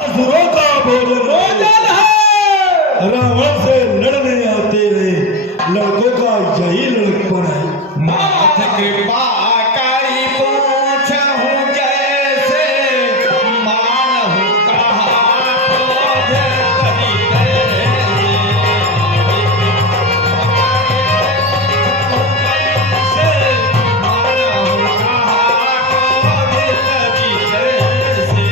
असुरों का भोजन है। रावण से लड़ने आते हैं लड़कों का यही लड़कपन है। माथ कृपा करी पूछहूं जैसे मानहु कहा क्रोध करी कैसे मानहु कहा क्रोध करी कैसे।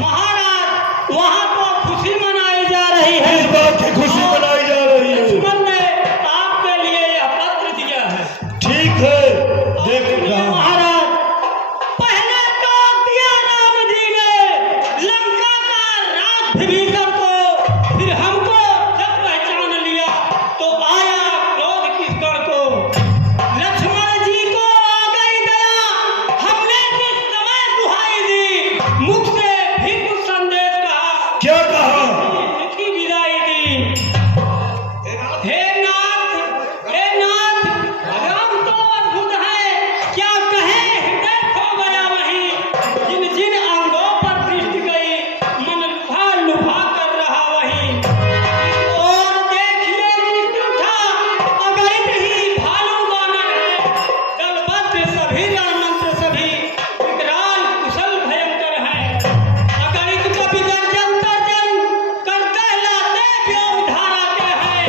महाराज वहाँ तो खुशी मनाई जा रही है। इस बात की खुशी मनाई जा रही है। लक्ष्मण ने आपके लिए यह पत्र दिया है। ठीक है, देख रहा हूं। महाराज पहले तो दिया राम जी ने लंका का राज विभीषण को, फिर हमको जब पहचान लिया तो आया क्रोध किसकर को। लक्ष्मण जी को आ गई दया, हमने जिस समय दुहाई दी मुख से भी कुछ संदेश कहा, क्या कहा? लिखी विदाई दी। हे नाथ राम तो अद्भुत है, क्या कहे हृदय खो गया वही। जिन जिन अंगों पर दृष्टि गई मन लुभा लुभा कर रहा वही। और देखिए दृष्टि उठा अगणित ही भालू बानर है, दलबद्ध सभी रणमंत्र सभी विकराल कुशल भयंकर है। अगणित कवि गर्जन तर्जन कर दहलाते व्योम धारा के हैं,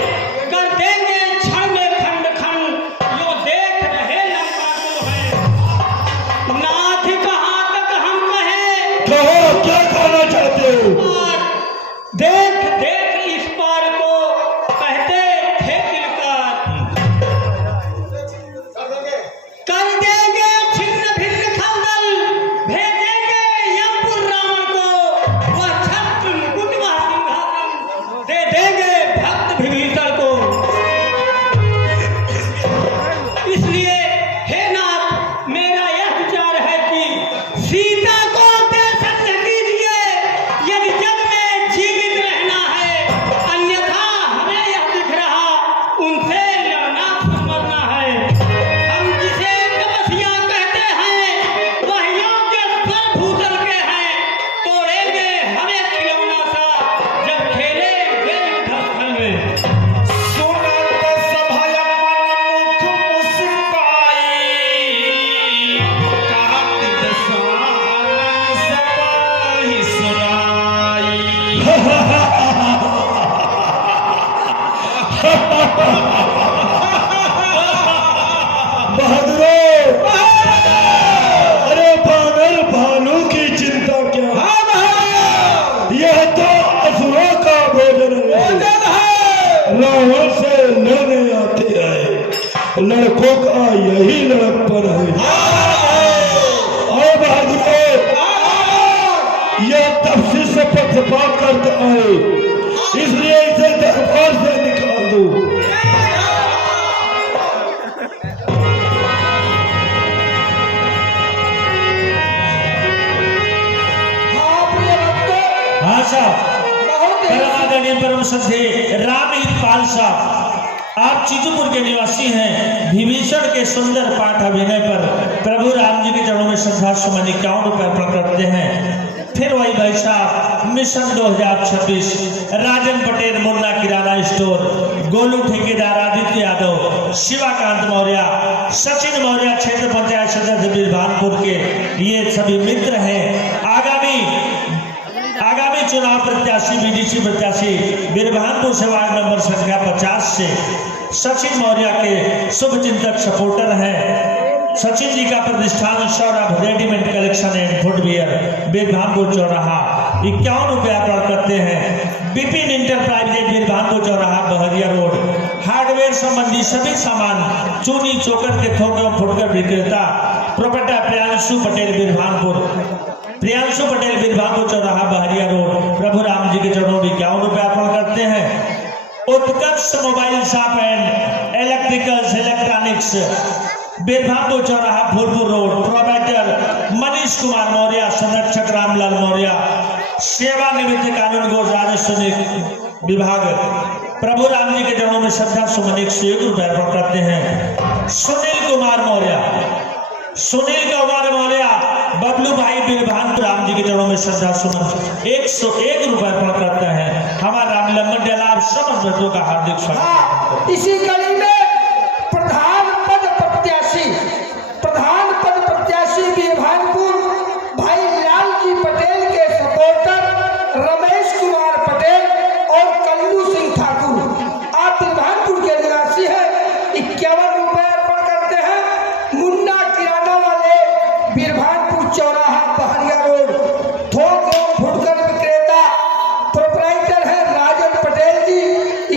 कर देंगे क्षण में खंड खंड यो देख रहे लंका को है। नाथ कहाँ तक हम कहें, कहो, क्या कहना चाहते हो? और देख देख इस पार को कहते थे दिलकार। कर देंगे छिन्न भिन्न खंडल, भेजेंगे यमपुर रावण को, वह छत्र मुकुट वह सिंहासन दे देंगे भक्त विभीषण को। इसलिए हे नाथ मेरा यह विचार है कि सीता को दर्शन कीजिए यदि जग में जीवित रहना है, अन्यथा हमें यह दिख रहा उनसे लड़ना मरना है। हम जिसे तपस्या कहते हैं वह योग्य स्वर भूतल के हैं, तोड़ेंगे हमें खिलौना सा जब खेले वे युद्धस्थल में। सुनत सभय मन मुख मुस्काई, कहत दसानन सबहि सुनाई। बहादुरों, अरे बानर भालू की चिंता क्या? यह तो असुरों का भोजन है। रावण से लड़ने आते हैं लड़कों का यही लड़कपन है। और बहादुरों, यह तपसी से पक्षपात करता है, इसलिए इसे दरबार से निकाल दो। हाँ साहब, आदरणीय परम श्रद्धे रामहित पाल साहब, आप चीतुपुर के निवासी हैं। विभीषण के सुंदर पाठ अभिनय पर प्रभु राम जी के चरणों में श्रद्धा सुमन 51 रुपये अर्पण करते हैं। फिर वही भाई साहब, मिशन 2026, राजन पटेल मुन्ना किराना स्टोर, गोलू ठेकेदार, आदित्य यादव, शिवाकांत मौर्य, सचिन मौर्य, क्षेत्र पंचायत सदस्य बिरभानपुर के ये सभी मित्र हैं। आगामी चुनाव प्रत्याशी बीडीसी प्रत्याशी बिरभानपुर से वार्ड नंबर संख्या 50 से सचिन मौर्य के शुभ चिंतक सपोर्टर हैं। सचिन जी का प्रतिष्ठान Saurabh readymade collection and footwear, Birbhanpur चौराहा 51 रुपया अर्पण करते हैं। विपिन इंटरप्राइजेज, बिरभानपुर चौराहा, बहरिया रोड, हार्डवेयर संबंधी सभी सामान, चूनी चोकर के थोक एवं फुटकर विक्रेता, प्रोपराइटर प्रियांशु पटेल, बिरभानपुर चौराहा, बहरिया रोड, प्रभु राम जी के चरणों में 51 रुपया अर्पण करते हैं। Utkarsh mobile shop and electricals electronics, Birbhanpur चौराहा, फूलपुर रोड, प्रोपराइटर मनीष कुमार मौर्य, संरक्षक रामलाल मौर्य, सेवानिवृत्त कानून गो राजस्व विभाग, प्रभु राम जी के चरणों में श्रद्धा सुमन 101 रुपये अर्पण करते हैं। सुनील कुमार मौर्य बबलू भाई बिलभान राम जी के चरणों में श्रद्धा सुमन 101 रुपए अर्पण करते हैं। हमारा राम लम्बन डेला आप समस्त भक्तों का हार्दिक स्वागत। इसी कड़ी में प्रधान पद प्रत्याशी बिरभानपुर भाई लालजी पटेल के सपोर्टर रमेश कुमार पटेल और कल्लू सिंह ठाकुर, आप बिरभानपुर के निवासी हैं, 51 रुपए अर्पण करते हैं। मुन्ना किराना वाले बिरभानपुर चौराहा बहरिया रोड, थोक एवं फुटकर विक्रेता प्रोपराइटर है राजन पटेल जी,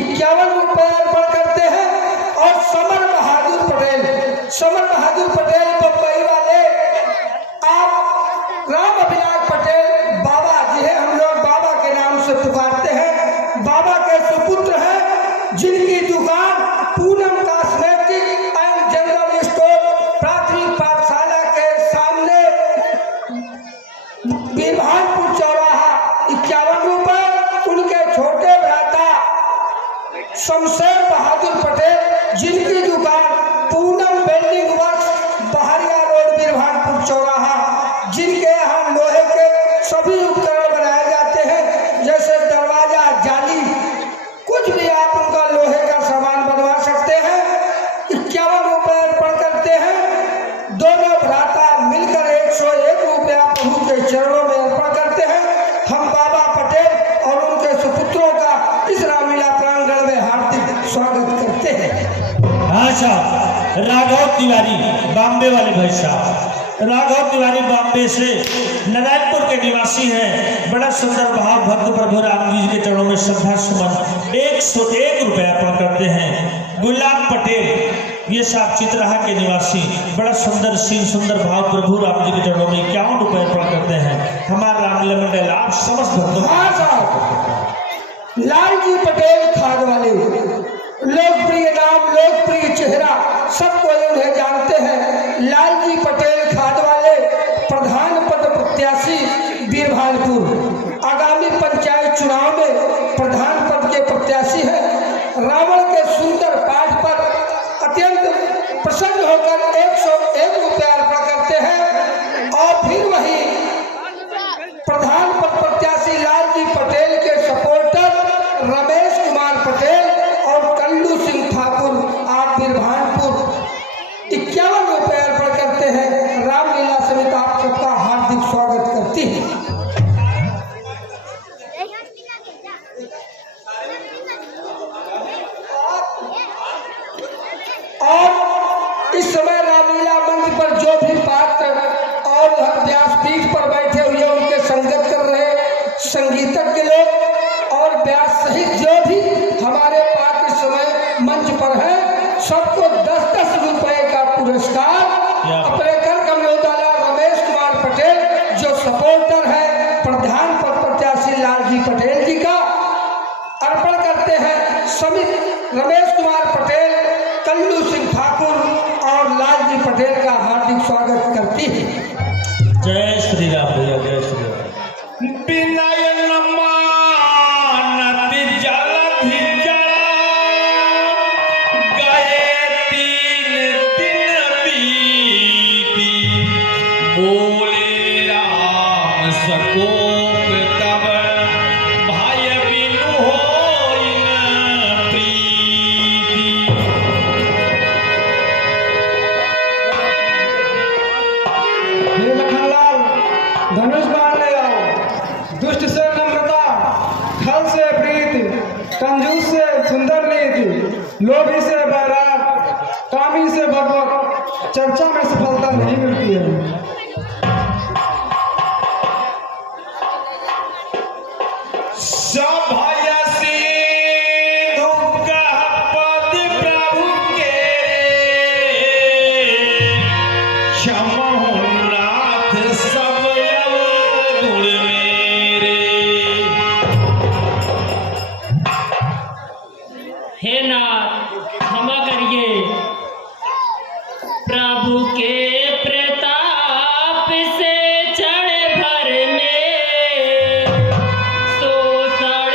51 रुपए अर्पण करते हैं। और समर बहादुर पटेल बम्बई वाले, आप राम अभिलाष पटेल बाबा जी है, हम लोग बाबा के नाम से पुकारते हैं, बाबा के सुपुत्र हैं, जिनकी दुकान Poonam cosmetic and general store प्राथमिक पाठशाला के सामने बिरभानपुर चौराहा, 51 रुपए। उनके छोटे भ्राता शमशेर बहादुर पटेल, जिनकी दुकान पूनम वेल्डिंग वर्क्स बहरिया रोड बिरभानपुर चौराहा, जिनके यहाँ लोहे के सभी उपकरण बनाए जाते हैं, जैसे दरवाजा, जाली, कुछ भी आप उनका लोहे का सामान बनवा सकते हैं। 51 रुपए अर्पण करते हैं। दोनों भ्राता मिलकर 101 रुपया प्रभु के चरणों में अर्पण करते हैं। हम बाबा पटेल और उनके सुपुत्रों का इस रामलीला प्रांगण में हार्दिक स्वागत करते हैं। अच्छा, राघव तिवारी बॉम्बे वाले भाई साहब, राघव तिवारी बॉम्बे से नारायणपुर के निवासी हैं। बड़ा सुंदर भाव भक्त प्रभु राम जी के चरणों में श्रद्धा सुमन 101 रुपए अर्पण करते हैं। गुलाब पटेल ये साहब चित्रहा के निवासी, बड़ा सुंदर सीन सुंदर भाव प्रभु राम जी के चरणों में 51 रुपए अर्पण करते हैं। हमारा रामलीला मंडल आप समस्त भक्तों हाँ साहब, लालजी पटेल खाद वाले, लोकप्रिय नाम, लोकप्रिय चेहरा, सब कोई उन्हें जानते हैं। लालजी पटेल खाद वाले प्रधान पद प्रत्याशी बिरभानपुर, आगामी पंचायत चुनाव में प्रधान पद के प्रत्याशी हैं। रावण के सुंदर पाठ पर अत्यंत प्रसन्न होकर 101 रुपया अर्पण करते हैं। और फिर वही प्रधान पद प्रत्याशी लालजी पटेल के सपोर्टर रमेश कुमार पटेल और कल्लू सिंह ठाकुर, आप बिरभानपुर 51 रुपए अर्पण करते हैं। रामलीला समिति आप सबका हार्दिक स्वागत करती है। और इस समय रामलीला मंच पर जो भी पात्र और व्यासपीठ पर बैठे हुए उनके संगत कर रहे संगीतज्ञ लोग और व्यास सहित जो भी हमारे पात्र इस समय मंच पर है, सबको 10-10 रुपए का पुरस्कार अपने कर कमलोदाला रमेश कुमार पटेल, जो सपोर्टर है प्रधान पद प्रत्याशी लालजी पटेल जी का, अर्पण करते हैं। समित रमेश कुमार पटेल, कल्लू सिंह ठाकुर और लालजी पटेल का हार्दिक स्वागत करती है। जय श्री राम भैया, जय श्री राम। विनय नमानत जलधि जड़ा, गए 3 दिन बीती, बोले राम सकोप तब, भाई बिनु होइन् प्रीति। हे लखनलाल, धनुष बाण ले आओ। दुष्ट से नम्रता, छल से प्रीति, कंजूस से सुंदर नीति, लोभी से बैराग, कामी से भगवत, चर्चा में सफलता नहीं मिलती है। सभयसी दुख पद प्रभु के, क्षमहु नाथ सब अवगुण मेरे। हे नाथ क्षमा करिए, प्रभु के प्रताप से चढ़ भर में शोषण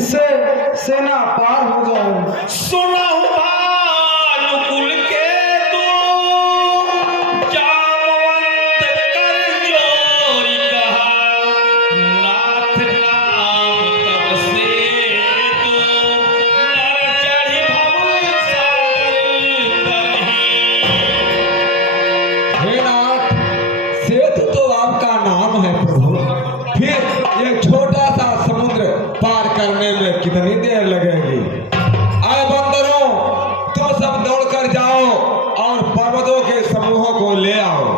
जिससे सेना पार हो जाए। सुनहु भानुकुल के तू जामवंत कर जोरी कहा, नाथ नाम तब से तू नर चढ़ी भव सागर तरही। हे नाथ, सेतु तो आपका नाम है प्रभु, फिर ये छोटा सा समुद्र पार करने में कितनी देर लगेगी? आए बंदरों, तुम सब दौड़कर जाओ और पर्वतों के समूहों को ले आओ।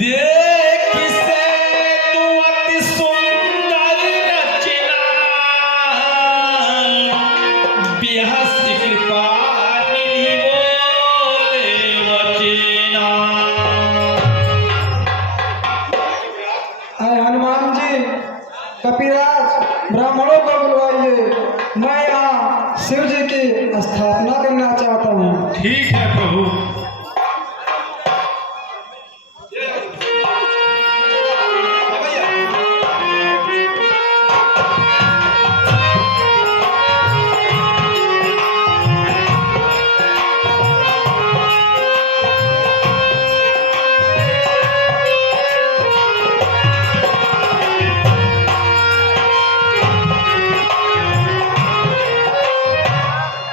देख से तू अति सुंदर रचना, बेहस कृपा निधि बोले वचना। आए हनुमान जी, कपिराज, ब्राह्मणों को बुलवाइए, मैं यहाँ शिव जी की स्थापना करना चाहता हूँ। ठीक है प्रभु।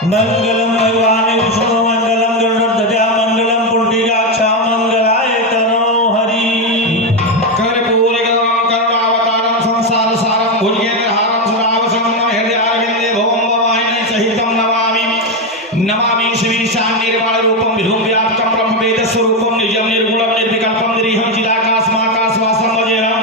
मंगलम भगवान विष्णु मंगलम गरुड़ध्वजा मंगलम पुंडरीकाक्षा मंगलाय तनोहरि। कर्पूर गौरम करुणावतारम संसार सारम भुजगेन्द्रहारम सुरावसंगम हृदयारविंदे भवम भवानी सहितम नमामि। नमामि श्रीशान निर्वाण रूपम विभुम व्यापकम ब्रह्म वेद स्वरूपम निजम निर्गुणम निर्विकल्पम निरीहम चिदाकाश महाकाश वासम वजेहम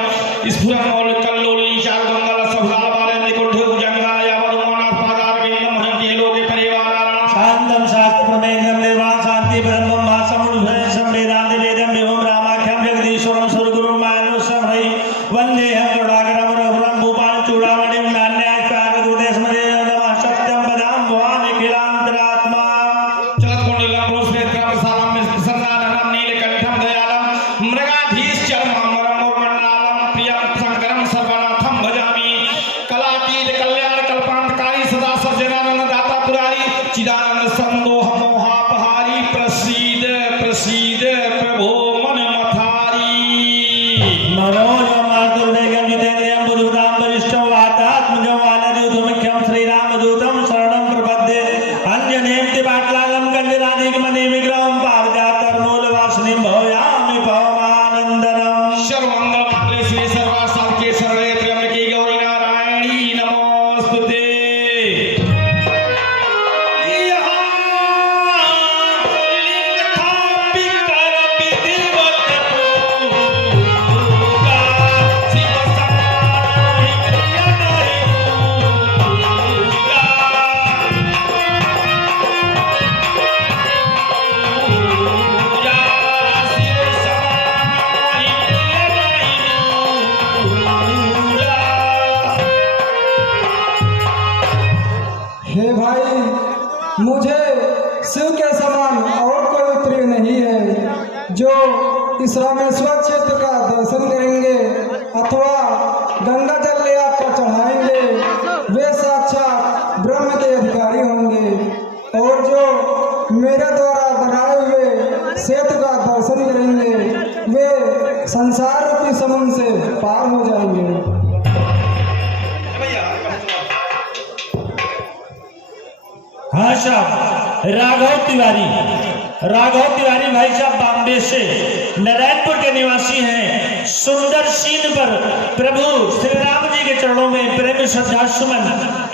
स्फुरं मौलिकल्लोली शारदंगल सभुजाल बाले निकुंठ भुजंगा यावदुमोनाथ पादारविंदम भजन्ति हे लोके परिवाराणाम। शांतम शास्त्र प्रमेयम निर्वाण शांति ब्रह्म महासमुद्र संवेदांत वेदम विभुम रामाख्यम जगदीश्वरम सुरगुरुम मानुषम हरि वंदेहम करुणाकरम रघुरम भूपाल चूड़ामणिम नान्याय स्वागत स्मरे नमः सत्यम वदाम भवानि अखिलांतरात्मा। चलत्कुंडलम रोषनेत्रम प्रसादम प्रसन्नाननम नीलकंठम दयालम मृगाधीश चरमामरम मुरमण्डालम प्रियं शंकरं सर्वनाथं भजामि। कलातीत कल्याण कल्पांतकारी सदा सर्जनानंद दाता पुरारी चिदानंद संदोह मोहापहारी प्रसीद प्रसीद प्रभो मन मथारी। मनोज मातुर्देगम जितेन्द्रियम बुद्धुदाम वरिष्ठम वातात्मजम वानरयूथमुख्यम श्रीरामदूतम शरणं प्रपद्ये। अंजनेम तिबाटलालम कंजराधिकमणि विग्रहम पारिजातर्मूलवासिनीं भवयामि पवमानन्दनम्। सर्वमंगल मांगल्ये शिवे सर्वार्थसाधके शरण्ये त्र्यंबके गौरी नारायणी नमोस्तुते। हे भाई, मुझे शिव के समान और कोई प्रिय नहीं है। जो इस रामेश्वर क्षेत्र का दर्शन करेंगे अथवा गंगा जल ले आकर चढ़ाएंगे, वे साक्षात ब्रह्म के अधिकारी होंगे। और जो मेरे द्वारा बनाए हुए सेतु का दर्शन करेंगे, वे संसार रूपी समुद्र से पार हो जाएंगे। हाँ साहब, राघव तिवारी भाई साहब बॉम्बे से नारायणपुर के निवासी हैं। सुंदर सीन पर प्रभु श्री राम जी के चरणों में प्रेम श्रद्धा सुमन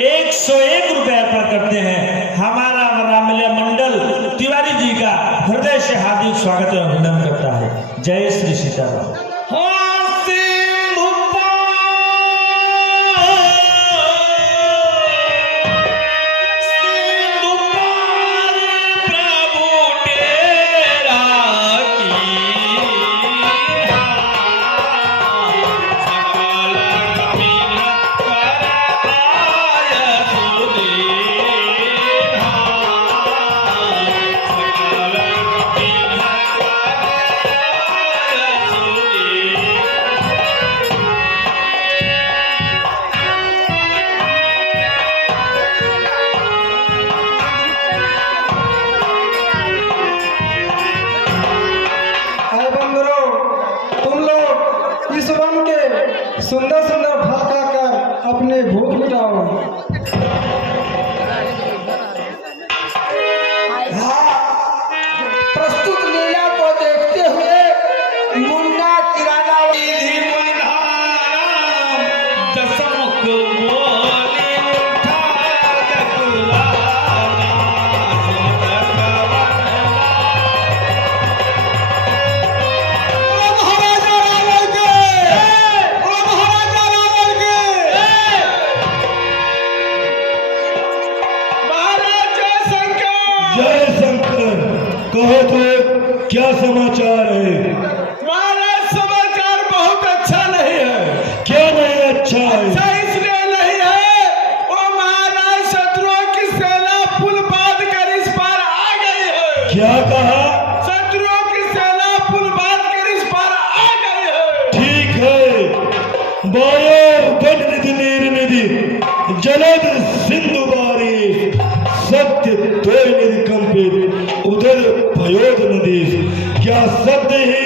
101 रुपए अर्पण करते हैं। हमारा रामलीला मंडल तिवारी जी का हृदय से हार्दिक स्वागत और अभिनंदन करता है। जय श्री सीताराम। प्रभु कहो तो क्या समाचार है? महाराज समाचार बहुत अच्छा नहीं है। क्या नहीं अच्छा है? अच्छा इसलिए नहीं है, वो महाराज शत्रुओं की सेना पुल बांध कर इस पार आ गई है। क्या कहा? शत्रुओं की सेना पुल बांध कर इस पार आ गई है। ठीक है। बायो बन निधि नीर निधि जलद सिंधु बारी सत्य तोय निधि कंपित उधर भयोद नदी। क्या सत्य ही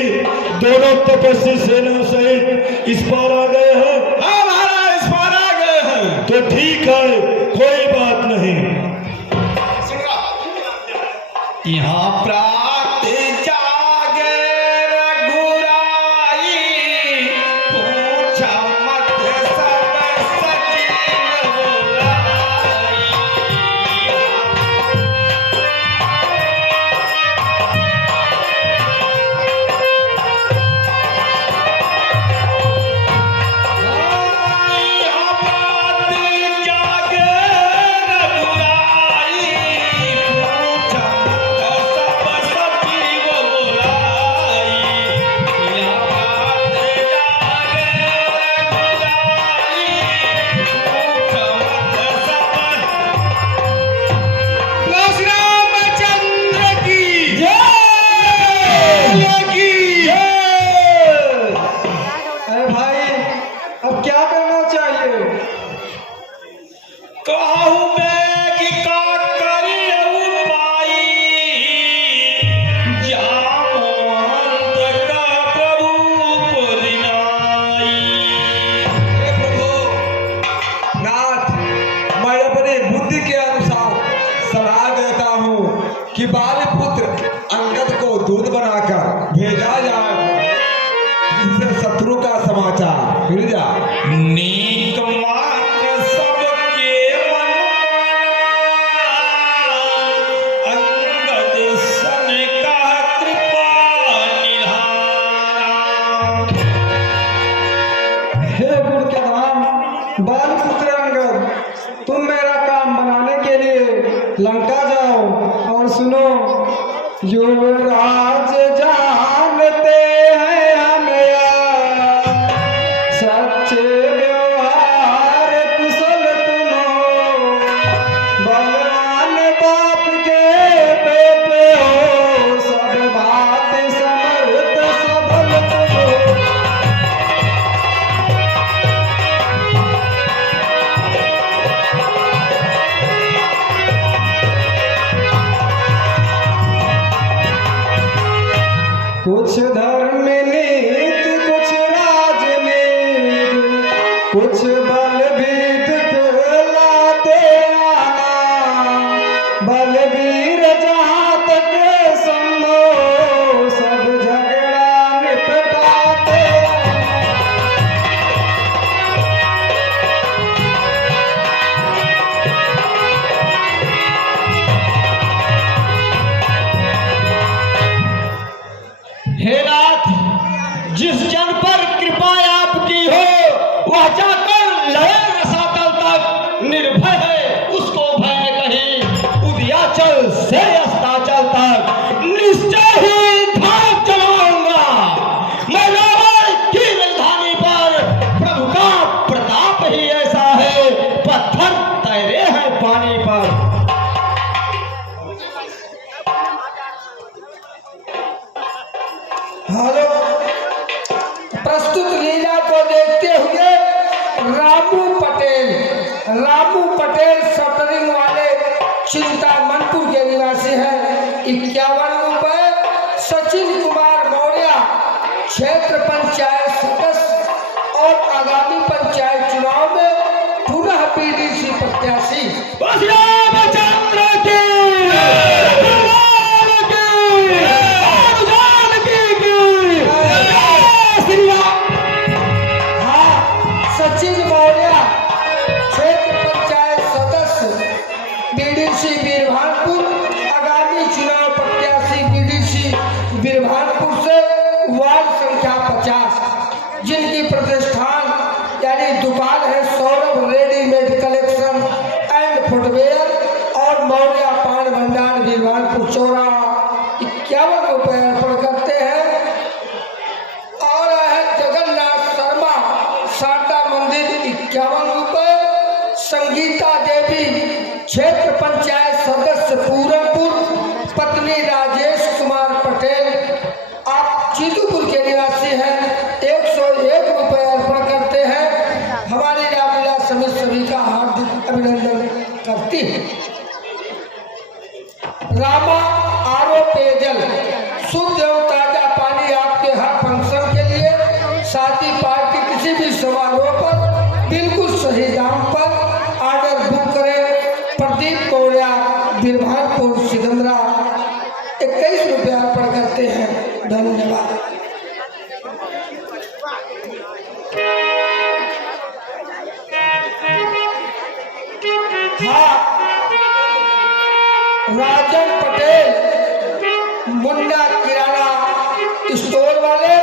दोनों तपस्वी सेना सहित इस पार आ गए हैं? हाँ महाराज इस पार आ गए हैं। तो ठीक है, कोई बात नहीं। यहाँ प्रात जागे रघुराई, पूछा मत सब सकीन बुलाई। यहाँ प्रात जागे रघुराई, पूछा मत सब सकीन बुलाई। यहाँ प्रात जागे रघुराई, पूछा मत सब श्री रामचंद्र की अरे भाई अब क्या करना चाहिए? कहूँ मैं कि का करी उपाय, जामवंत का प्रभु पुरिनाई। हे प्रभु नाथ, मैं अपनी बुद्धि के अनुसार सलाह देता हूँ कि बालपुत्र अंगद को दूध बनाकर भेजा जाए, जिससे शत्रु का समाचार मिल जाए। नीक मात्र सबके मन माना, अंगद सन का कृपा निधाना। हे गुरु के नाम बालपुत्र अंगद, तुम मेरा काम बनाने के लिए लंका जाओ और सुनो, युवराज जानते हैं हमें सच्चे व्यवहार कुशल तुम हो, बलवान बाप के बेटे हो, सब बात समर्थ सबल तुम हो। कुछ धर्म नीति कुछ राजनीति कुछ बलभीत कहलाते आना, बलवीर जहाँ तक संभव सब झगड़ा निपटाते आना। हे नाथ, जिस जन पर कृपा आपकी हो वह जाकर लड़े रसातल तक, निर्भय है उसको भय कहीं, उदयाचल से अस्ताचल तक निश्चय ही धाक चलाऊंगा। मैं रावण की राजधानी पर प्रभु का प्रताप ही ऐसा है, पत्थर तैरे हैं पानी पर। हेलो, प्रस्तुत लीला को देखते हुए रामू पटेल शटरिंग वाले चिंतामणपुर के निवासी हैं। 51 रुपए। सचिन कुमार मौर्य क्षेत्र पंचायत सदस्य और आगामी पंचायत चुनाव में पुनः पीडीसी प्रत्याशी। रामचंद्र की सचिन मौर्य क्षेत्र पंचायत सदस्य बीडीसी बीरभानपुर, आगामी चुनाव प्रत्याशी बीडीसी बीरभानपुर से वार्ड संख्या 50, जिनकी प्रतिष्ठान यानी दुकान है Saurabh readymade collection and footwear और मौर्य पान भंडार बीरभानपुर चौराहा 51 रुपए अर्पण करते हैं। और है जगन्नाथ शर्मा शारदा मंदिर 51 रुपए। संगीता देवी क्षेत्र पंचायत सदस्य पूरनपुर पत्नी राजेश कुमार पटेल, आप चीतूपुर के निवासी हैं, 101 रुपए अर्पण करते हैं। हमारी रामलीला समिति सभी का हार्दिक अभिनंदन करती है। रामा आरो पेयजल शुद्ध एवं ताजा पानी आपके हर फंक्शन के लिए, शादी पार्टी किसी भी समारोह पर बिल्कुल सही दाम पर ऑर्डर बुक करें। प्रदीप कौड़िया बिरभानपुर सिकंदरा 21 रुपये अर्पण करते हैं। धन्यवाद। हाँ, राजन पटेल मुन्ना किराना स्टोर वाले,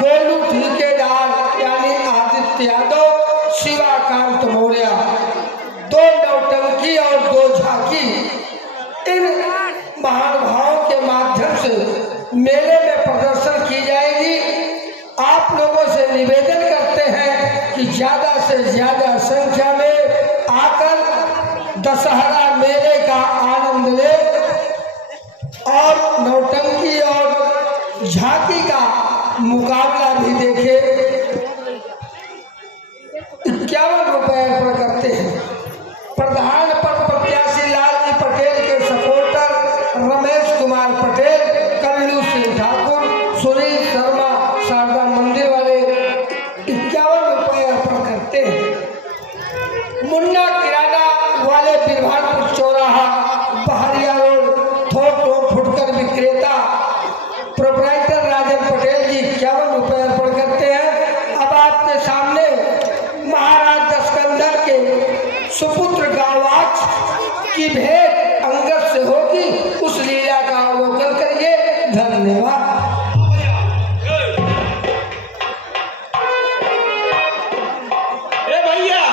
गोलू ठेकेदार यानी आदित्य यादव, शिवाकांत मौर्य, 2 नौटंकी और 2 झांकी इन महानुभावों के माध्यम से मेले में प्रदर्शन की जाएगी। आप लोगों से निवेदन करते हैं कि ज्यादा से ज्यादा संख्या में आकर दशहरा मेले का आनंद ले और नौटंकी और झांकी का मुकाबला भी देखे। 51 रुपए अर्पण करते हैं। प्रधान पद प्रत्याशी लालजी पटेल के सपोर्टर रमेश कुमार पटेल, कल्लू सिंह ठाकुर, सुनील शर्मा शारदा मंदिर वाले 51 रुपए अर्पण करते हैं। मुन्ना किराना वाले बिरभानपुर चौराहा बहरिया रोड थोक फुटकर विक्रेता प्रोपराइटर राजन पटेल जी 51 रुपए अर्पण करते हैं। अब आपके सामने महाराज दशकंधर के सुपुत्र गावाच की भेंट अंगद से होगी, उस लीला का अवलोकन करिए। धन्यवाद। ए भैया,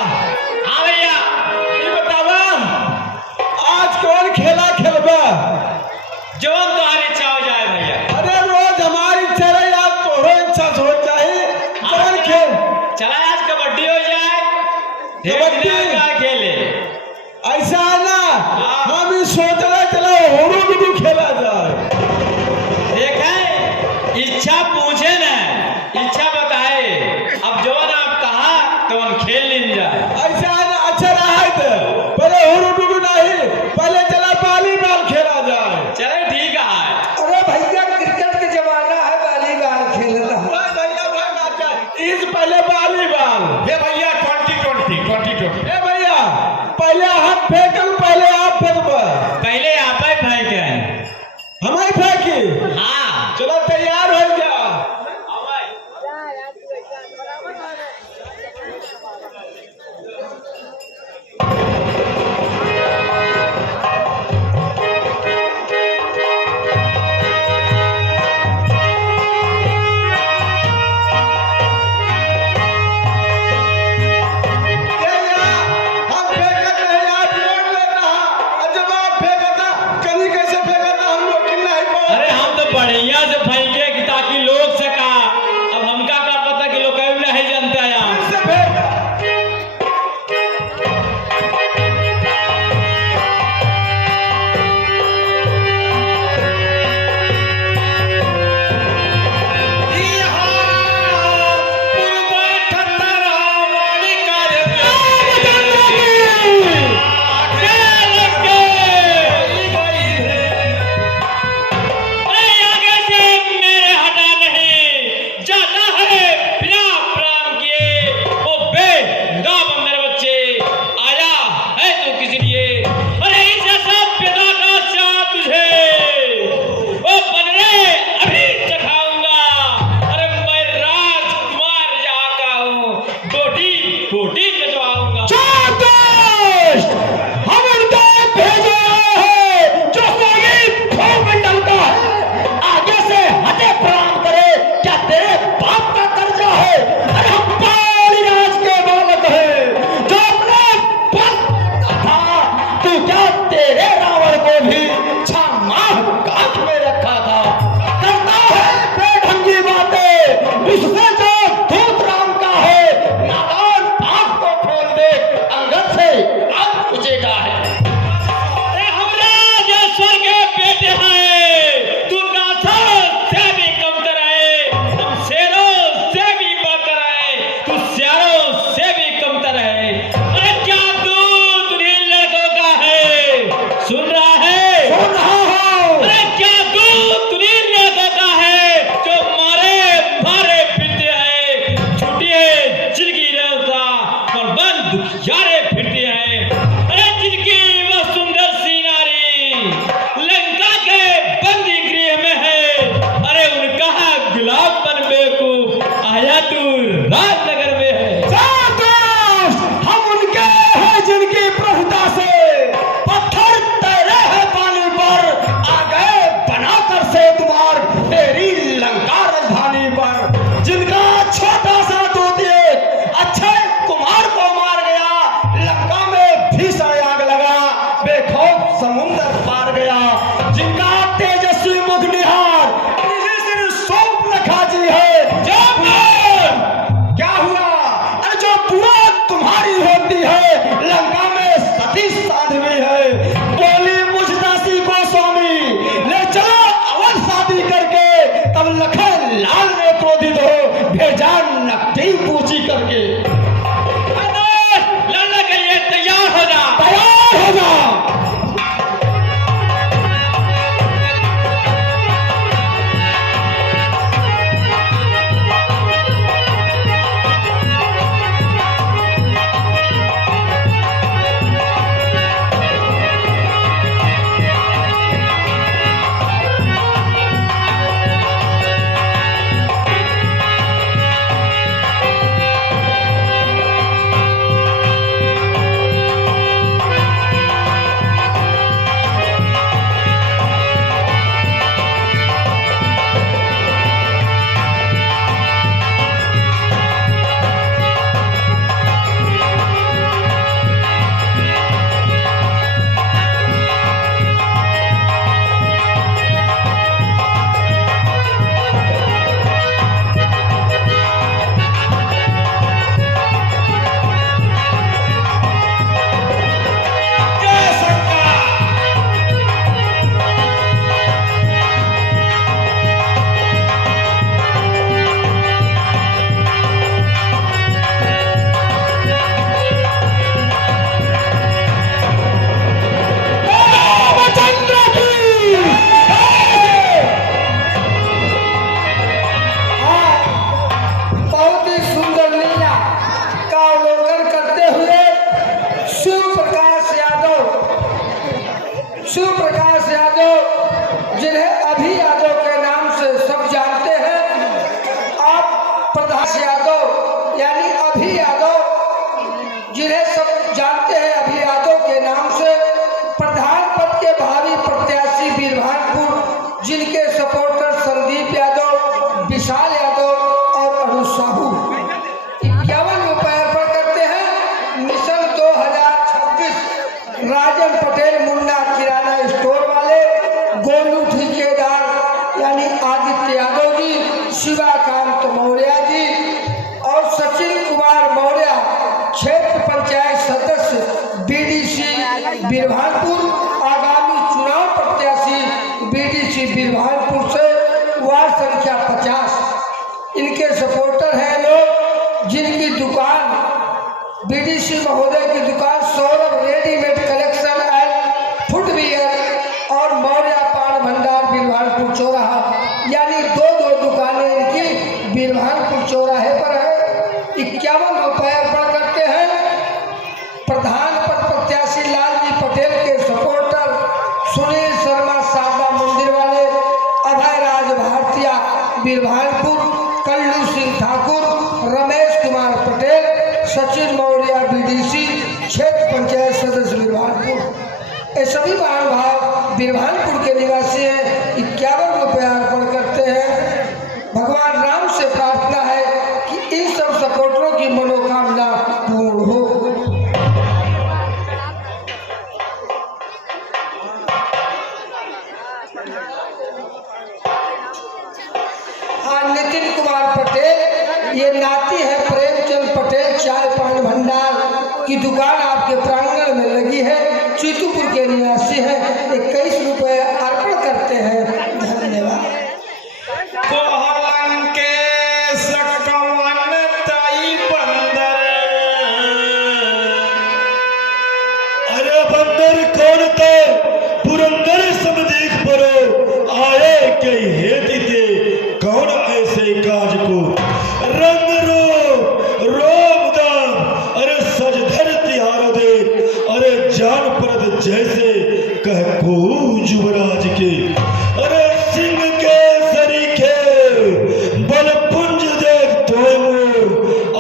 हाँ भैया, ये बतावा आज कौन खेला खेलबा? जौन तुम्हारी इच्छा हो जाए भैया। अरे रोज हमारी इच्छा रही, आप तोहरो इच्छा हो चाहे कौन खेल? चला आज कबड्डी हो जाए। कबड्डी? क्या खेले? ऐसा है ना, हम ही सोच रहे चलो होरू खेला जाए। देखें, इच्छा पूछे ना, इच्छा बताए, अब जो ना आप कहा तो हम खेल लीन जाए। ऐसा है ना, अच्छा रहा है तो पहले होरू नहीं, पहले चला वॉलीबॉल खेला जाए। चले ठीक है। अरे भैया, क्रिकेट के जमाना है, वॉलीबॉल खेलना है। इस पहले वॉलीबॉल। ये भैया 2020 ए भैया, पहले हम फेंकल, पहले आप फेंकबा। पहले आप ही फेंके। हमें फेंकी? हाँ, चलो तैयार हो जा। अरे हम तो बढ़िया से फेंके कि ताकि लोग सका। अब हमका का पता कि लोग कभी नहीं जानता यार। आगे से राजनगर में है। हम उनके हैं जिनकी प्रभुता से पत्थर तैरे हैं पानी पर, आ गए बनाकर से तुम्हार तेरी लंका राजधानी पर। जिनका छोटा सा दूत अक्षय कुमार को मार गया, लंका में भीषण आग लगा, बेखौफ समुद्र पार गया। जिनका तेजस्वी मुख निहार शूर्पणखा जी है। क्या हुआ? अरे जो बुआ तुम्हारी होती है, लंका में सती साध्वी है। बोली मुझ दासी गोस्वामी, ले चलो अवध शादी करके। तब लखन लाल ने क्रोधित हो भेजा नकदी पूछी करके। लड़ने के लिए तैयार हो जा। तैयार हो जा। शिवप्रकाश यादव, जिन्हें अभी यादव के नाम से सब जानते हैं। आप प्रधान यादव यानी अभी यादव, जिन्हें सब जानते हैं अभी यादव के नाम से, प्रधान पद के भावी प्रत्याशी बीरभानपुर, जिनके सपोर्टर संदीप यादव, विशाल यादव और अनु साहू 51 रुपए अर्पण करते हैं। मिशन 2026 राजन पटेल मुन्ना किराना स्टोर वाले, गोलू ठेकेदार यानी आदित्य यादव जी, शिवाकांत मौर्य जी और सचिन कुमार मौर्य, क्षेत्र पंचायत सदस्य बीडीसी बीरभानपुर, आगामी चुनाव प्रत्याशी बीडीसी बीरभानपुर से, वार्ड संख्या 50। इनके सपोर्टर हैं लोग जिनकी दुकान बीडीसी महोदय की दुकान Saurabh readymade collection and footwear और मौर्य पान भंडार बीरभानपुर चौराहा, यानी दो दुकानें इनकी बीरभानपुर चौराहे पर है। 51 रुपए अर्पण करते हैं। प्रधान पद प्रत्याशी लालजी पटेल के सपोर्टर सुनील शर्मा शारदा मंदिर वाले, अभय राज भारतीय बीरभानपुर, कल्लू सिंह ठाकुर, रमेश कुमार पटेल, सचिन मौर्य बीडीसी, क्षेत्र पंचायत सदस्य बीरभानपुर, ये सभी महानुभाव बीरभानपुर के निवासी हैं। 51 रुपया अर्पण करते हैं। भगवान राम से प्रार्थना है कि इन सब सपोर्टरों की मनोकामना पूर्ण हो। हाँ, नितिन कुमार पटेल, ये नाती है प्रेमचंद पटेल, चाय पान भंडार की दुकान आपके प्रांगण में लगी है, चीतूपुर के निवासी है। 21 रुपए अर्पण करते हैं। धन्यवाद। अरे बंदर कौन थे पुरंदर समदीख परो, आए के हेति ते कौन ऐसे काज को, रंग रोब दाम, अरे सज धर तिहारो दे, अरे जान परद जैसे कह को युवराज के, अरे सिंह के सरीखे बल पुंज देख तो मोर,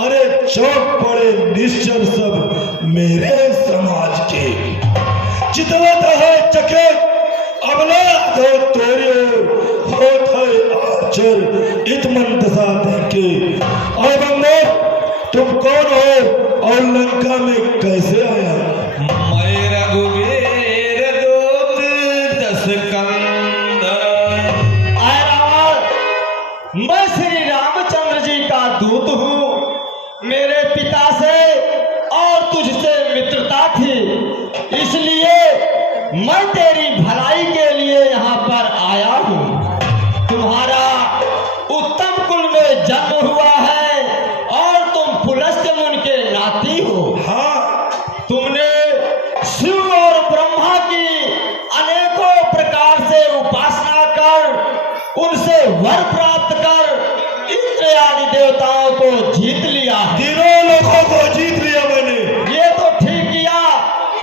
मोर होत है आचर इतमन दशा देखे। और बंदर तुम कौन हो और लंका में कैसे आया? मैं रघुवीर दूत दशकंदर। आय रावण, मैं श्री रामचंद्र जी का दूत हूँ। मेरे पिता से और तुझसे मित्रता थी, इसलिए मैं तेरी भलाई के लिए यहाँ पर आया हूँ। तुम्हारा उत्तम कुल में जन्म हुआ है और तुम पुलस्त्य मुनि के नाती हो। हाँ, तुमने शिव और ब्रह्मा की अनेकों प्रकार से उपासना कर उनसे वर प्राप्त कर इंद्र आदि देवताओं को जीत लिया। तीनों लोगों को जीत लिया मैंने। ये तो ठीक किया,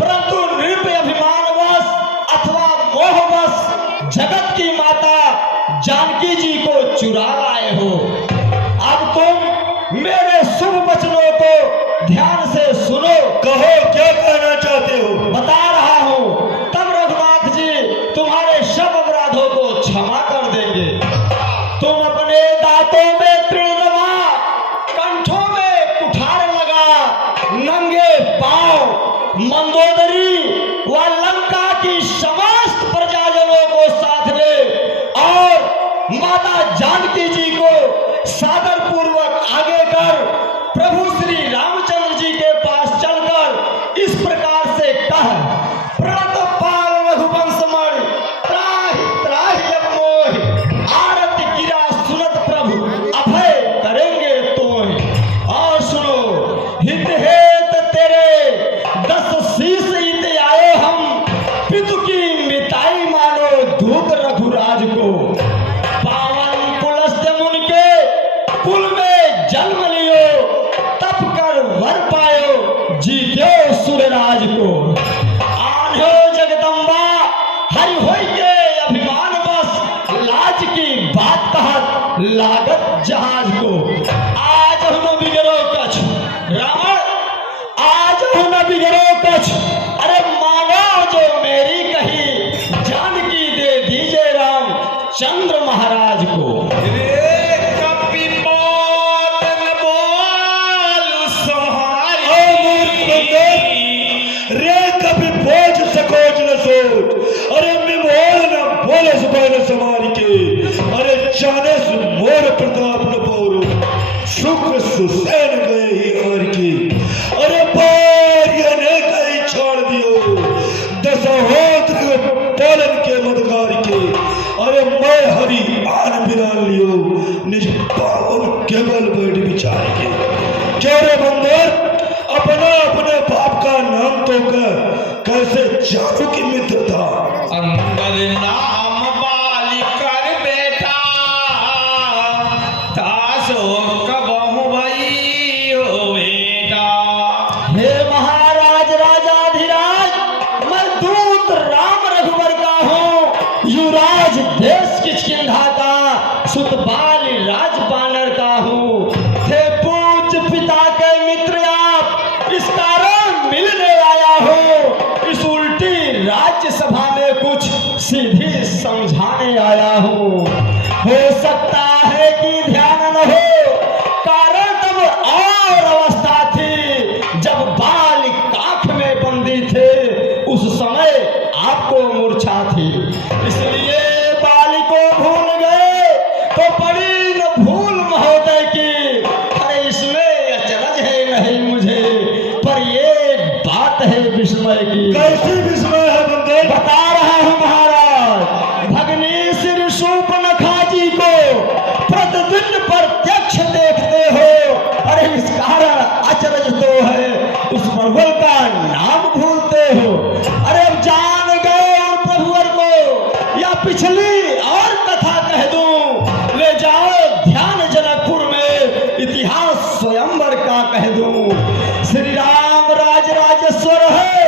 परंतु नृप अभिमानवश अथवा मोहवश जगत की माता जानकी जी को चुरा लाए हो। अब तुम मेरे शुभ वचनों को ध्यान से सुनो। कहो क्या कहना चाहते हो? बता रहा हूँ, तब रघुनाथ जी तुम्हारे सब अपराधों को क्षमा कर देंगे। तुम अपने दांतों में तृण दबा, कंठों में कुठार लगा, नंगे पांव मंदोदरी व लंका की समस्त प्रजाजनों को साथ ले और माता जानकी जी को सादर पूर्वक आगे कर प्रभु श्री रामचंद्र जी के पास चलकर इस प्रकार से कह, प्रणत पाल रघुवंश मणि त्राहि त्राहि अब मोहि, आरती गिरा सुनत प्रभु अभय करेंगे तोहि। और सुनो, हित हेत तेरे 10 शीश इत आए हम, पितु की मिताई मानो दूत रघुराज को। पावन पुलस्त्य मुनि के कुल में जन्म लियो, तप कर वर पायो, जीत्यो सुरराज को। आन्हो जगदम्बा हरि होई के अभिमान बस, लाज की बात कहत लागत जहाज को। आज हम बिगड़ो कछ रावण, आज हम बिगड़ो कछ, अरे मानो जो मेरी कही, जानकी दे दीजिए राम चंद्र महाराज को। रे कपि बात न बोलु सोहारी। रे कभी बोझ सकोच न सोच, अरे मिमोल न बोले सुबह न समारी के। अरे जाने सु मोर प्रताप न पौरो, शुक्र सुसैन गए ही हार की। अरे बारिया ने कहीं छोड़ दियो, दशहोत्र पालन के मदगार के। अरे मैं हरि आन बिरान लियो, निज पावन केवल बैठ विचार के। क्यों रे बंदर, अपना अपने बाप का नाम तो कर, कैसे जानू की मित्र था? अंदर नाम बाली कर बेटा, तासो कबहु भई हो बेटा। हे महाराज राजाधिराज, मैं दूत राम रघुवर का हूँ, युवराज देश किष्किंधा का, सुत बाली राज बानर का हूँ। हे पूज्य पिता के मित्र आप, इस कारण मिलने आया हूँ। इस उल्टी राज्यसभा में कुछ सीधी समझाने आया हूँ। हो सकता है कि ध्यान न हो, कारण तब और अवस्था थी जब बाल काख में बंदी थे, उस समय आपको मूर्छा थी, इसलिए बाल को भूल गए। तो बड़ी न भूल महोदय की, अरे इसमें अचरज है नहीं मुझे, पर ये बात है विस्मय की। कैसी विस्मय है बंदर? बता रहा हूँ महाराज, भगनी श्री शूर्पणखा जी को प्रतिदिन प्रत्यक्ष देखते हो, अरे इस कारण अचरज तो है, उस प्रभु का नाम भूलते हो। अरे अब जान गए उन प्रभुवर को, या पिछली और कथा कह दूं, ले जाओ ध्यान जनकपुर में, इतिहास स्वयंवर का कह दूं। श्री राम राज राजेश्वर है,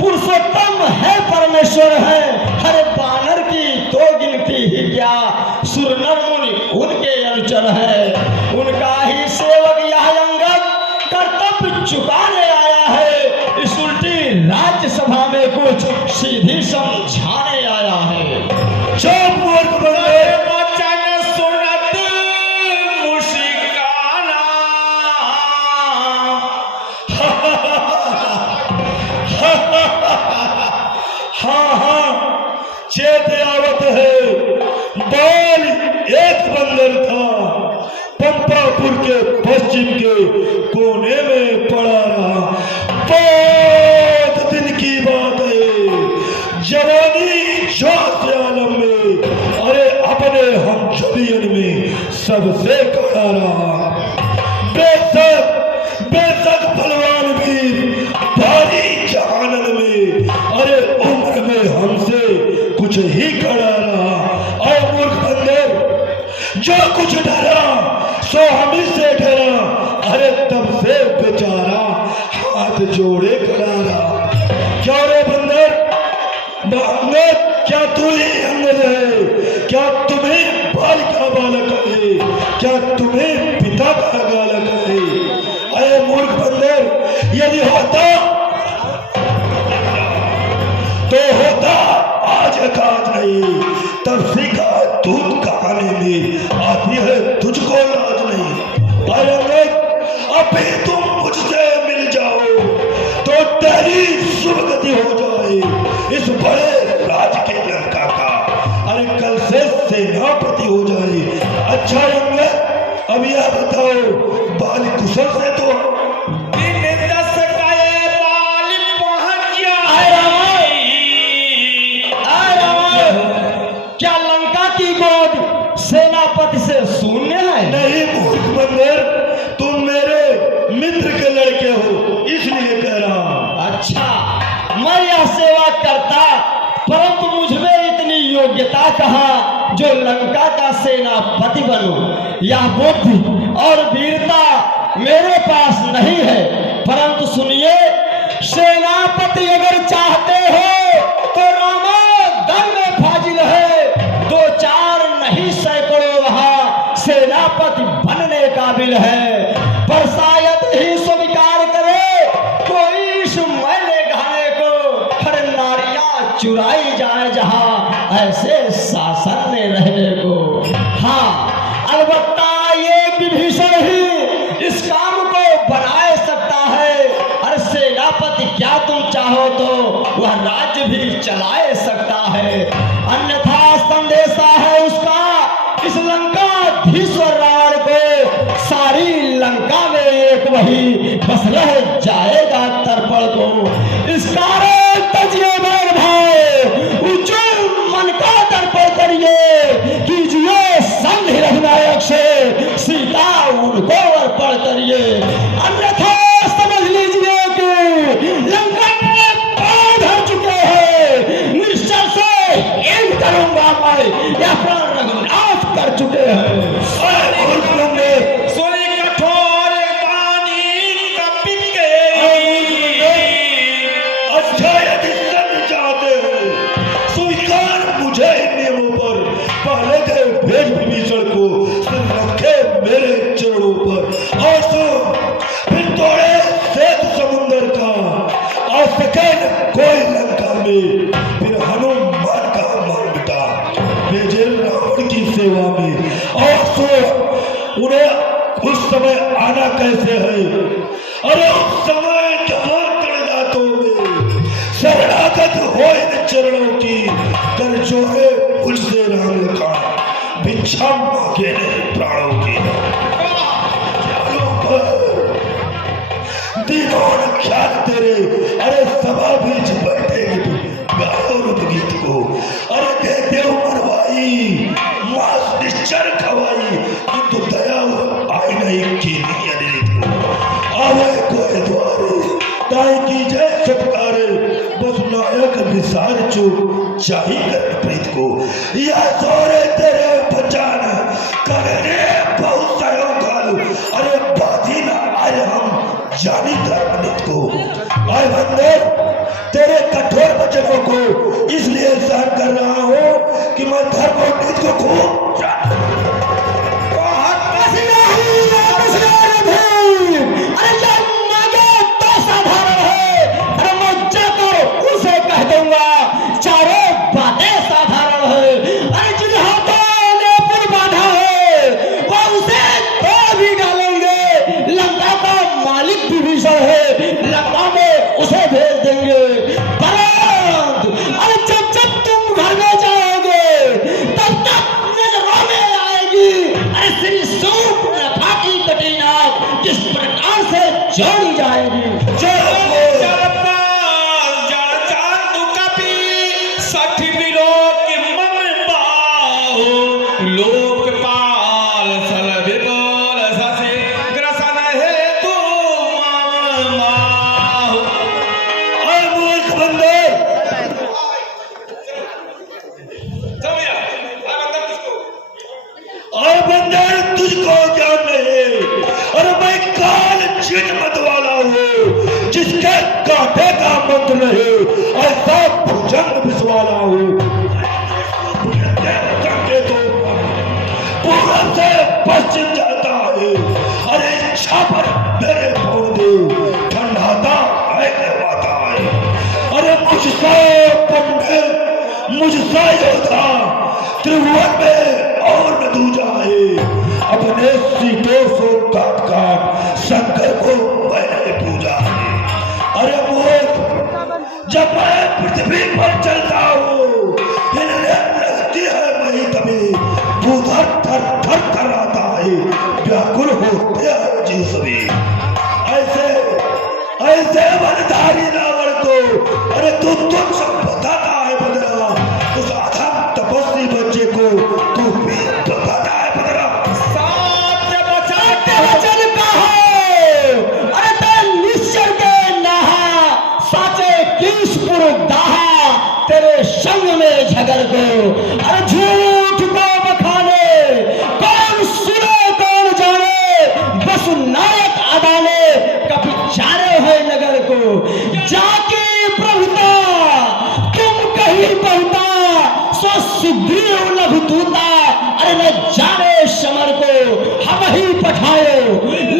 पुरुषोत्तम है, परमेश्वर है। हरे बानर की तो गिनती ही क्या, सुर नर मुनि उनके अनुचर है। उनका ही सेवक यह अंगद कर्तव्य चुकाने आया है, इस उल्टी राज्यसभा में कुछ सीधी समझाने आया है। चुप मूर्ख बंदर, एक बंदर था, पंपापुर के पश्चिम के कोने में पड़ा रहा। बहुत दिन की बात है, जवानी जोश आलम में, अरे अपने हम जबियन में सबसे खड़ा रहा। बेशक बेशक बलवान वीर भारी जहानन में, अरे उम्र में हमसे कुछ ही खड़ा रहा। और मूर्ख बंदर जो कुछ डरा सो हम से डरा, अरे तब से बेचारा हाथ जोड़े खड़ा रहा। क्या रे बंदर, बंदर क्या तू ही अंगद है? क्या तुम्हें बाल का बालक है? क्या तुम्हें पिता का गालक है? अरे मूर्ख बंदर, यदि होता तो होता आज एकाध नहीं, तब सीखा दूध कहानी में आती है तुझको लाज नहीं। अरे अभी तुम मुझसे मिल जाओ तो तेरी शुभ गति हो जाए इस बड़े राज के लंका का, अरे कल से सेनापति हो जाए। अच्छा अंगद, अब यह बताओ, बाल कुशल से तो क्या लंका की गोद सेनापति से शून्य है? नहीं मूर्ख बंदर, तुम मेरे मित्र के लड़के हो इसलिए कह रहा हूं। अच्छा, मैं यह सेवा करता, परंतु मुझमें इतनी योग्यता कहाँ जो लंका का सेनापति बनूं। यह बुद्धि और वीरता मेरे पास नहीं है। परंतु सुनिए, सेनापति अगर चाहते हो तो रामा दल में फाजिल है, 2-4 नहीं सैकड़ों वहां सेनापति बनने काबिल है। पर शायद ही स्वीकार करे कोई इस मैले घाने को, हर नारियां चुराई जाए जहां ऐसे शासन में रहने को। हाँ, अलबत्ता ये विभीषण ही इस काम को बनाए सकता है। अरे सेनापति, क्या तुम चाहो तो वह राज्य भी चलाए सकता है, अन्यथा संदेशा है उसका इस लंकाधीश्वर रावण को, सारी लंका में एक वही बस रह जाएगा तर्पण को। इस कारण तजिए बैर भाई, उज्जवल मन का तर्पण करिए, कीजिए संग रघुनायक से सीता उनको अर्पण करिए, अन्यथा समझ लीजिए कि लंका में पांव धर चुके हैं। निश्चय से एक करूंगा मैं, या प्राण रघुनाथ कर चुके हैं। सोई कठोर पानी कपित के, अच्छा यदि संग चाहते हो स्वीकार मुझे नियमों पर, पहले के भेज विभीषण को सिर रखे मेरे चरणों पर, और सो फिर तोड़े श्वेत समुद्र का, और सके न कोई लंका में, फिर हनुमान का मान बिटा भेजे रावण की सेवा में। और सो उन्हें उस समय आना कैसे है? अरे उस समय जवान दांतों में शरणागत हो इन चरणों की, कर जोड़े मुझसे राम का, भिक्षा मांगे प्राणों की। दीवान ख्याल तेरे, अरे सभा बीच बैठेगी गाओ रूप गीत को, अरे देते हो मरवाई मास निश्चर खवाई, किंतु दया आई नहीं की आवे कोई द्वारे, ताई की जय सत्कारे, बस नायक विसार चूक चाही कर प्रीत को। या सोरे तेरे बचान करे बहुत सहयोग, अरे बाधी न आए हम जानी धर्मनित को। आए बंदर, तेरे कठोर वचनों को इसलिए सहन कर रहा हूं कि मैं धर्मनित को खूब जब तुम घर में जाओगे तब तक जानी जाएगी। लोकपाल सल विपुल ससे ग्रसन हेतु माहु। और मूर्ख बंदे, और बंदर तुझको ज्ञान नहीं, और मैं काल चिन्मत वाला हूँ जिसके कांटे का मंत्र नहीं, ऐसा भुजंग विश्वाला हूँ। पूरब से पश्चिम जाता है, अरे इच्छा पर मेरे पौधे ठंडाता है करवाता है। अरे मुझसे पंडित, मुझसे योद्धा त्रिभुवन में और न दूजा है। अपने सीटों से काट काट शंकर को मैंने पूजा है। अरे मूर्ख, जब मैं पृथ्वी पर चलता हूँ हिलने लगती है वही तभी भूधर थर थर कर आता है, व्याकुल होते हैं जी सभी। ऐसे ऐसे वनधारी रावण को अरे तू तुच्छ बताता है बदला, उस अधम तपस्वी बच्चे को तू भी बताता है बदला। सात्य बचाते वचन कहो, अरे तेरे निश्चर के नहा साचे किसपुर दाहा, तेरे संग में झगड़ को अरे झूठ को बखाने, कौन सुने कौन जाने, बस नायक अदाने कभी चारे हुए नगर को। जाके प्रभुता तुम कहीं बहुता, सो सुग्रीव लघुतूता, अरे न जाने समर को हम ही पठायो,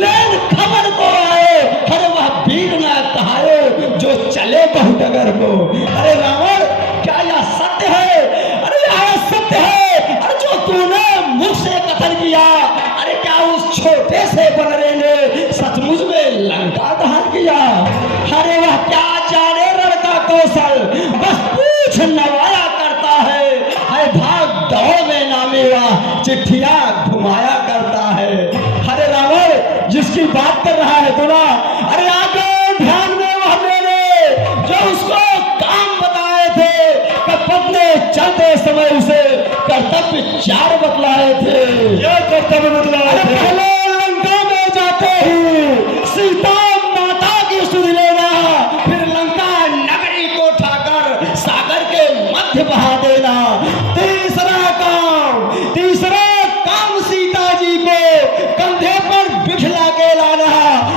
लेन खबर को आए, अरे वह वीर न कहायो जो चले बहु डगर को। अरे रावण क्या यह सत्य है? अरे यह सत्य है, अरे जो तूने मुख से कथन किया, अरे क्या उस छोटे से बनरे ने सचमुच में लंका दहन किया? अरे वह क्या जाने रण का कौशल, बस पूछ नवाया करता है। अरे भाग दौड़ में नामे वह चिट्ठियां घुमाया करता है। अरे रावण जिसकी बात कर रहा है तुना, अरे आगे ध्यान में वह मेरे जो उसको काम बताए थे, कपट ने चलते समय उसे कर्तव्य 4 बतलाए थे। क्या कर्तव्य बतलाए अरे थे? पहले लंका में जाते ही सीता माता की सुध लेना, फिर लंका नगरी को उठाकर सागर के मध्य बहा देना। तीसरा काम सीता जी को कंधे पर बिठला के लाना।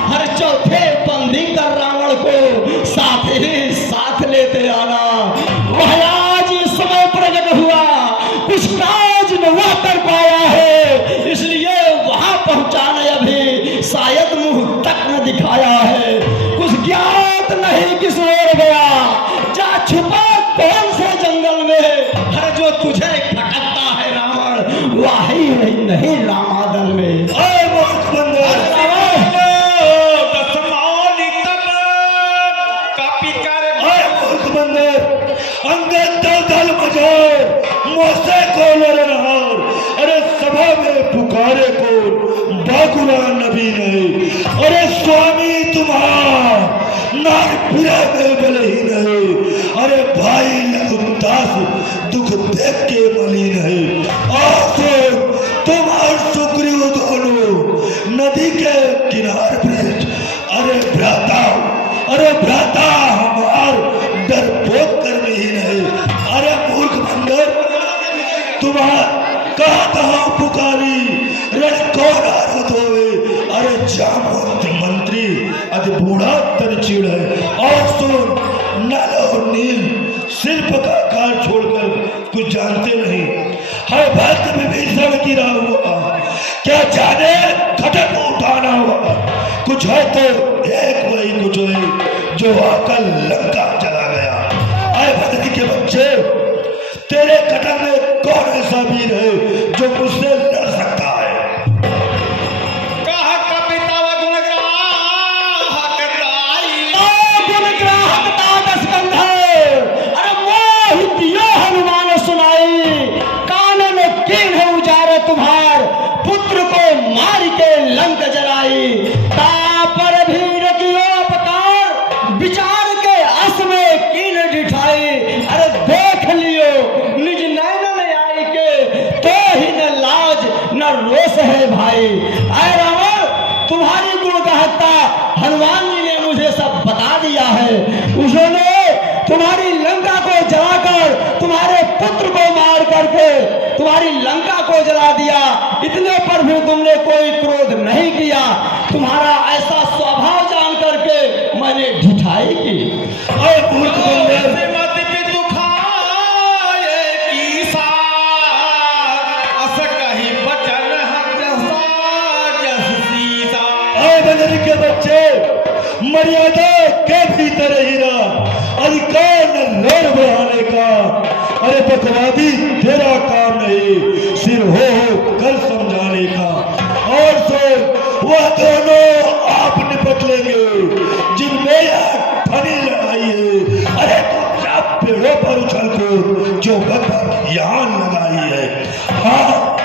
हर चौथे बंदी कर रावण को साथ ही साथ लेते आना। वह आज इस समय प्रकट हुआ, कुछ काज न वह कर पाया है, इसलिए वहां पहुंचाने अभी शायद मुंह तक न दिखाया है। कुछ ज्ञात नहीं किस ओर गया, जा छुपा कौन से जंगल में, हर जो तुझे खटकता है रावण वाही नहीं रामादल में। अरे मूर्ख बंदे, अंगद दल मजार मोसे को लड़नहार, अरे सभा में पुकारे को बाकुला नबी नहीं। अरे स्वामी तुम्हारा नार पिरा में बल ही नहीं, अरे भाई उदास दुख देख के मली नहीं। और तुम और सुग्रीव दोनों नदी के किनारे पर, अरे भ्राता हमार डरपोक कर ही नहीं। अरे मूर्ख बंदर, तुम्हारा कहा पुकारी रण कौन आरत होवे। अरे जामवंत मंत्री अति बूढ़ा तरचीड़ है। और सुन, नल और नील शिल्प का कार छोड़कर कुछ जानते नहीं। हर भक्त विभीषण गिरा हुआ, क्या जाने खटक उठाना हुआ। कुछ है तो एक वही कुछ है जो आकर लंका चला गया। आए भगत के बच्चे, तेरे कटक में कौन ऐसा वीर है जो मुझसे लड़ सकता है? हनुमान सुनाई कान में कीन है उजारे तुम्हार, पुत्र को मार के लंक जलाई। तापर भीर भाई। अरे रावण, तुम्हारी गुणगाहता हनुमान जी ने मुझे सब बता दिया है। उन्होंने तुम्हारी लंका को जलाकर तुम्हारे पुत्र को मार करके तुम्हारी लंका को जला दिया। इतने पर भी तुमने कोई क्रोध नहीं किया। तुम्हारा ऐसा स्वभाव जान करके मैंने ढिठाई की। और मूर्ख बंदर, बंदर के बच्चे, मर्यादा के भीतर ही रहा, अधिकार न रण बढ़ाने का। अरे बकवादी तेरा काम नहीं, सिर हो कर समझाने का। और सो वह दोनों आप निपट लेंगे जिनमें यह फनी लगाई है। अरे तुम सब पेड़ों पर उछल को जो बकवाद यहाँ लगाई है। हाँ,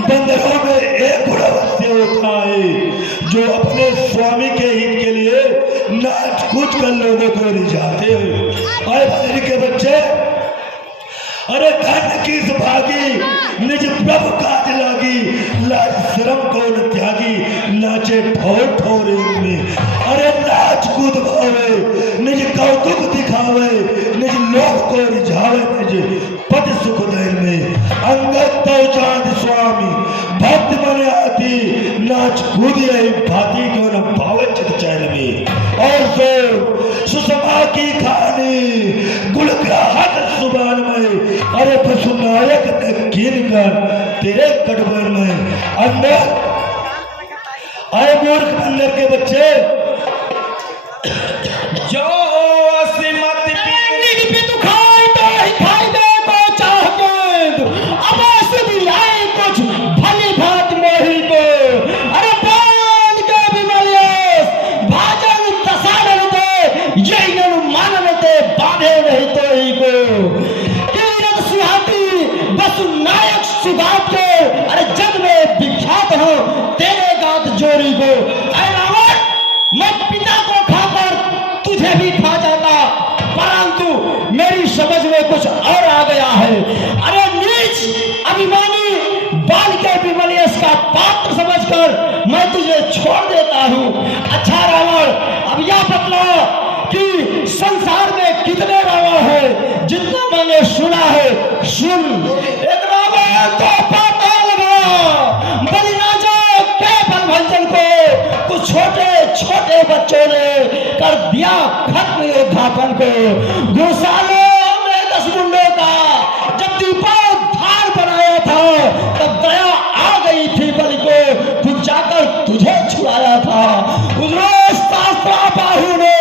बंदरों में एक गुण अवश्य होता है जो अपने स्वामी के हित के लिए नाच कूद कर लोगों को रिझाते हैं। अरे बंदर के बच्चे, अरे धन की भागी निज प्रभु काज लागी, लाज शर्म को न त्यागी, नाचे ठोर ठोर में। अरे नाच कूद भावे, निज कौतुक दिखावे, निज लोक को रिझावे, निज पद सुख दैन में। अंगत तो चांद स्वामी भक्त बने आती, नाच कूद यही भाती को न पावे चित चैन में। और सो सुषमा की कहानी गुणग्राहक सुबान में। अरे पशुनायक ने गिन कर तेरे कटवर में अंदर। अरे मूर्ख बंदर के बच्चे, जो असीमत अरे जग में विख्यात हो तेरे गात जोड़ी को। अरे रावण, मैं पिता को खाकर तुझे भी खा जाता, परंतु मेरी समझ में कुछ और आ गया है। अरे नीच अभिमानी बाल के विमलेश का पात्र समझकर मैं तुझे छोड़ देता हूँ। अच्छा रावण, अब यह बतला कि संसार में कितने रावण है? जितना मैंने सुना है सुन। एक रावण तो पाताल गया, बलि राजा के बलभंजन को कुछ छोटे छोटे बच्चों ने कर दिया खत्म योद्धापन को। गौशालों में 10 गुंडों का जब दीपोद्धार बनाया था तब दया आ गई थी बलि को, खुद जाकर तुझे छुड़ाया था। उस रोज शास्त्रा बाहु ने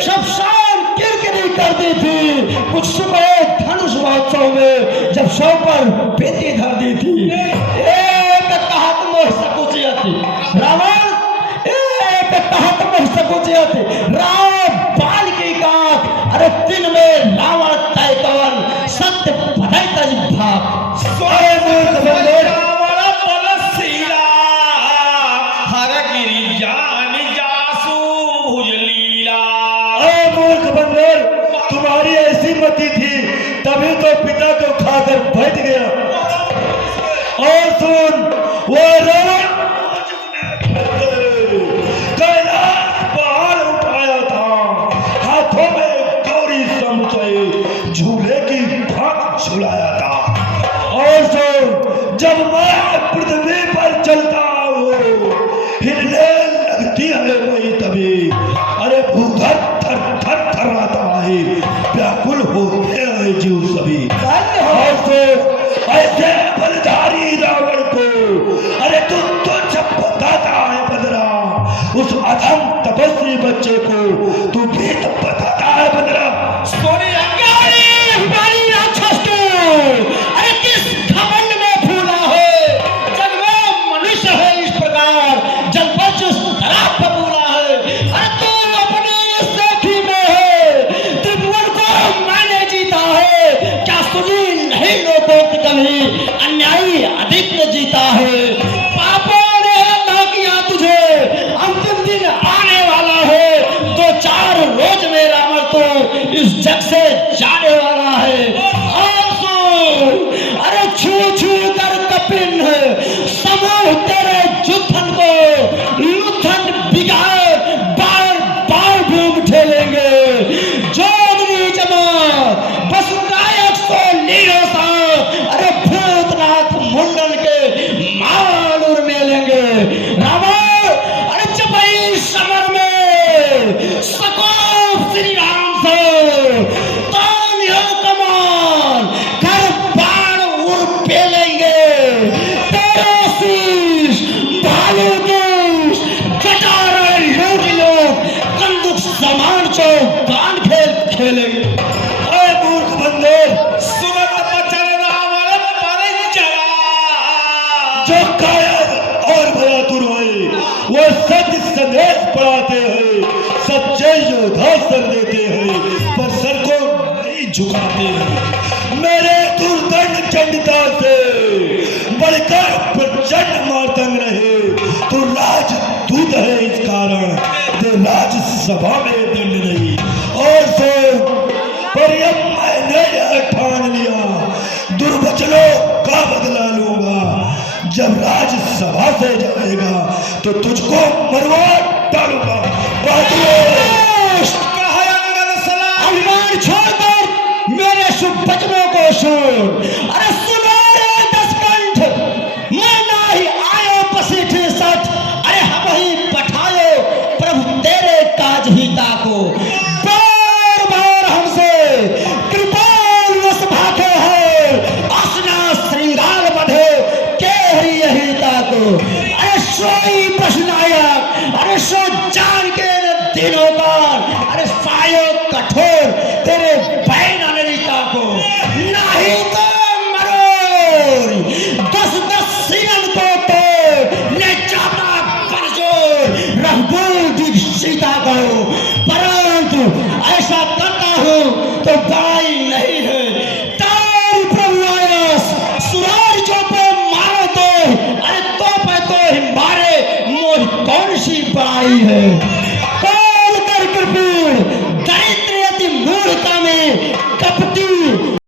सब शाम किरकिरी कर दी थी। कुछ सुबह धनुष महोत्सव में जब सौ पर बेटी धर दी थी। एक कहत मोह सकुचियति रावण, एक कहत मोह सकुचियति राम बाल की काक। अरे दिन में रावण तय कवन सत्य भय तज भाग। तुम्हारी ऐसी मति थी तभी तो पिता को खाकर बैठ गया। और सुन, वो रावण कैलाश पहाड़ उठाया था, हाथों में गौरी समुचे झूले की भाग झुलाया था। और सुन, जब मैं पृथ्वी पर चलता हूँ हिलने लगती है वही तभी। अरे भूधर थर थर थर्राता है, व्याकुल होते हैं जीव सभी। और तो ऐसे बलधारी रावण को अरे तू तुझ बताता है बंदरा, उस अधम तपस्वी बच्चे को तू भी तो बताता है बंदरा। सोनी हमारी राक्षस को अरे किस घमंड में फूला है? जग में मनुष्य है इस प्रकार, जल पर जिस तरह फूला है। अरे तू अपनी सेठी में है, त्रिभुवन को मैंने जीता है। क्या सुनी नहीं लोगों की कभी अन्यायी अधिक ने जीता है? पापों ने ना किया तुझे, अंतिम दिन आने वाला है। 2-4 रोज में रावण तो इस जग से जो कायर और भयातुर है वो सत्य संदेश पढ़ाते हैं, सच्चे योद्धा सर देते हैं पर सर को नहीं झुकाते हैं। मेरे दुर्दंड चंडता से बढ़कर प्रचंड मातंग रहे तो राजदूत है, इस कारण तो राज्यसभा में दंड नहीं। और सो पर अब मैंने यह ठान लिया, दुर्वचनों का बदला लूंगा। जब राज्यसभा से जाएगा तो तुझको मरवा डालूंगा। अभिमान छोड़कर मेरे शुभ वचनों को सुन। अरे सुनो रे दसकंठ, मैं ना ही आयो पसीठे सठ, अरे हम ही पठायो प्रभु तेरे काज ही ताको। बार बार हमसे कृपाल वश भागे है, असना श्रृंगार बधे केहरी यही ताको। अरे सोई प्रश्नायक, अरे सो जान के दिनों का, अरे सायो कठोर तेरे बैन अमेरिका को नहीं तो मरोर 10-10 सीरन को तो ले जाता परजोर रघुकुल दीक्षिता को। परंतु ऐसा करता हूँ तो बाई नहीं है। तार प्रभु आयस सुरार जो पे मारो तो, अरे तो पे तो मारे मोर कौन सी बाई है।